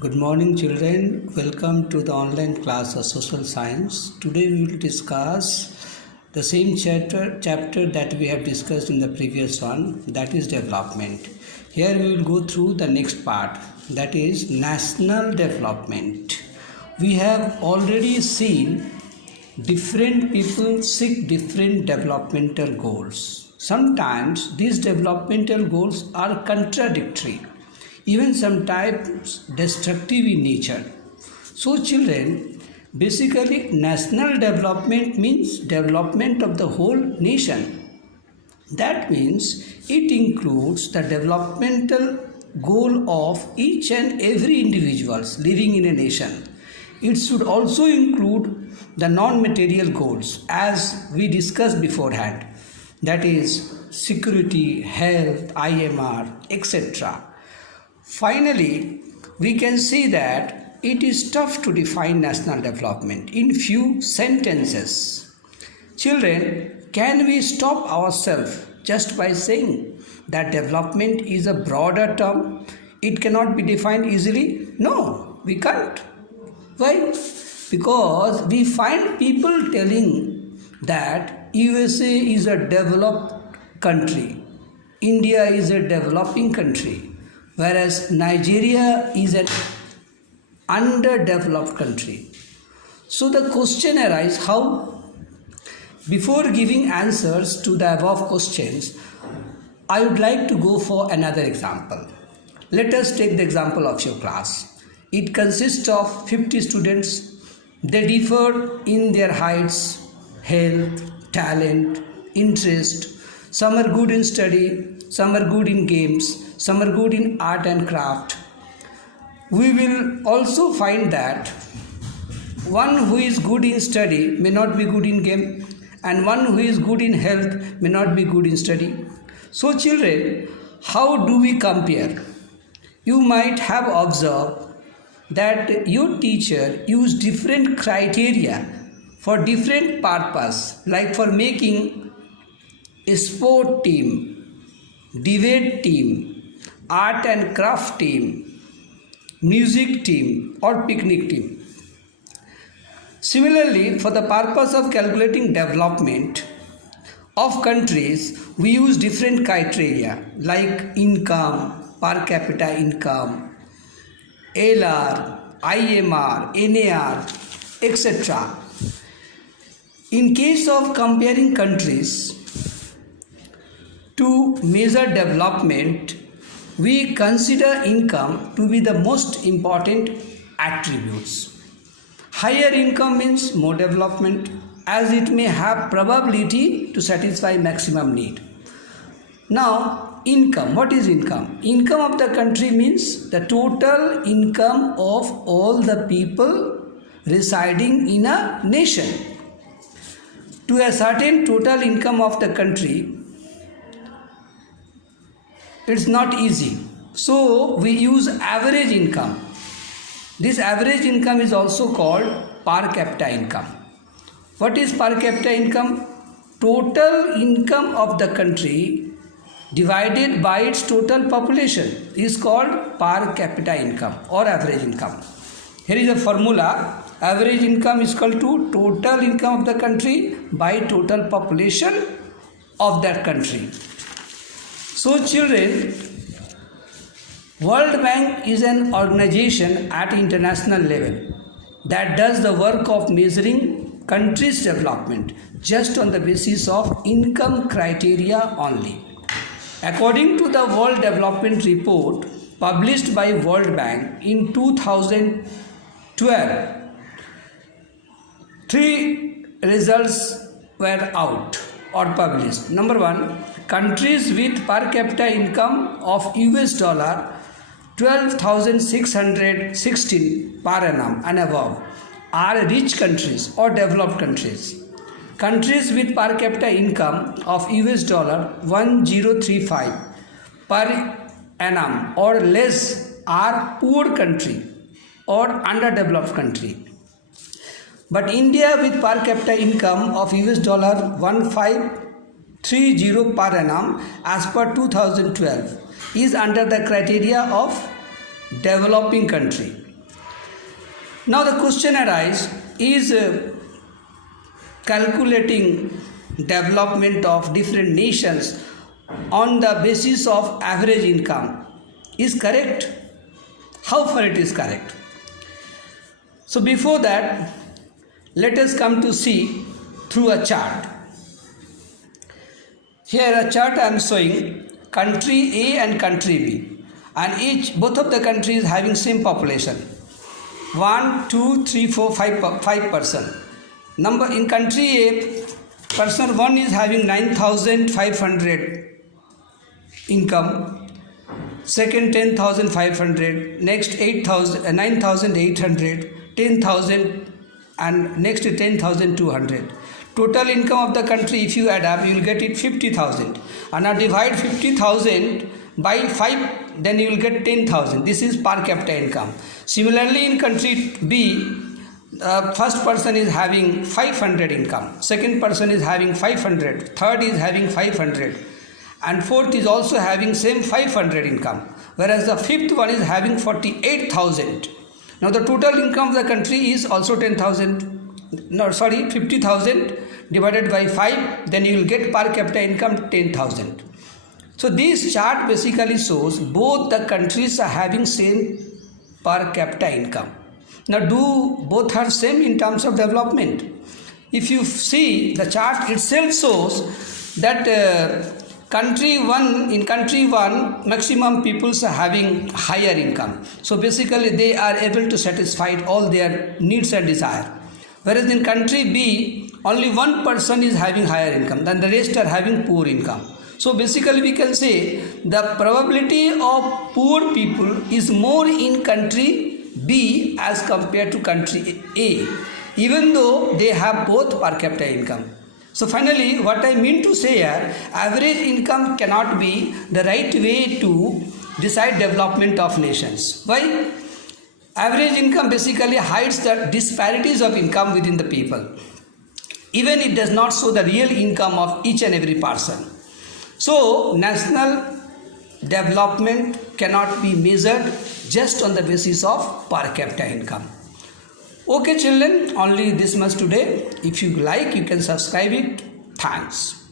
Good morning, children. Welcome to the online class of social science. Today we will discuss the same chapter that we have discussed in the previous one, that is development. Here we will go through the next part, that is national development. We have already seen different people seek different developmental goals. Sometimes these developmental goals are contradictory, even sometimes destructive in nature. So, children, basically, national development means development of the whole nation. That means it includes the developmental goal of each and every individuals living in a nation. It should also include the non-material goals as we discussed beforehand, that is security, health, IMR, etc. Finally, we can see that it is tough to define national development in few sentences. Children, can we stop ourselves just by saying that development is a broader term? It cannot be defined easily? No, we can't. Why? Because we find people telling that USA is a developed country, India is a developing country, whereas Nigeria is an underdeveloped country. So the question arises how, before giving answers to the above questions, I would like to go for another example. Let us take the example of your class. It consists of 50 students. They differ in their heights, health, talent, interest. Some are good in study, some are good in games, some are good in art and craft. We will also find that one who is good in study may not be good in game, and one who is good in health may not be good in study. So children, how do we compare? You might have observed that your teacher used different criteria for different purpose, like for making a sport team, debate team, art and craft team, music team, or picnic team. Similarly, for the purpose of calculating development of countries, we use different criteria like income, per capita income, LR, IMR, NAR, etc. In case of comparing countries to measure development, we consider income to be the most important attributes. Higher income means more development, as it may have probability to satisfy maximum need. Now, income. What is income? Income of the country means the total income of all the people residing in a nation. To a certain total income of the country, it's not easy. So we use average income. This average income is also called per capita income. What is per capita income? Total income of the country divided by its total population is called per capita income or average income. Here is a formula. Average income is equal to total income of the country by total population of that country. So children, World Bank is an organization at international level that does the work of measuring countries' development just on the basis of income criteria only. According to the World Development Report published by World Bank in 2012, three results were out or published. Number one, countries with per capita income of US dollar 12,616 per annum and above are rich countries or developed countries. Countries with per capita income of US dollar 1035 per annum or less are poor country or underdeveloped country. But India with per capita income of US dollar 1530 per annum as per 2012 is under the criteria of developing country. Now the question arises, is calculating development of different nations on the basis of average income is correct? How far it is correct? So before that, let us come to see through a chart. Here a chart I am showing country A and country B, and both of the countries having same population, 1, 2, 3, 4, 5 person. Number in country A, person 1 is having 9,500 income, second 10,500, next 8,000, 9,800, 10,000, and next 10,200. Total income of the country, if you add up, you will get it 50,000. And now divide 50,000 by 5, then you will get 10,000. This is per capita income. Similarly, in country B, first person is having 500 income, second person is having 500, third is having 500, and fourth is also having same 500 income, whereas the fifth one is having 48,000. Now the total income of the country is also 50,000 divided by 5, then you will get per capita income 10,000. So this chart basically shows both the countries are having same per capita income. Now do both are same in terms of development? If you see, the chart itself shows that in country 1 maximum peoples are having higher income. So basically they are able to satisfy all their needs and desire. Whereas in country B, only one person is having higher income, then the rest are having poor income. So basically we can say the probability of poor people is more in country B as compared to country A, even though they have both per capita income. So finally, what I mean to say here, average income cannot be the right way to decide development of nations. Why? Average income basically hides the disparities of income within the people. Even it does not show the real income of each and every person. So national development cannot be measured just on the basis of per capita income. Okay children, only this much today. If you like, you can subscribe it. Thanks.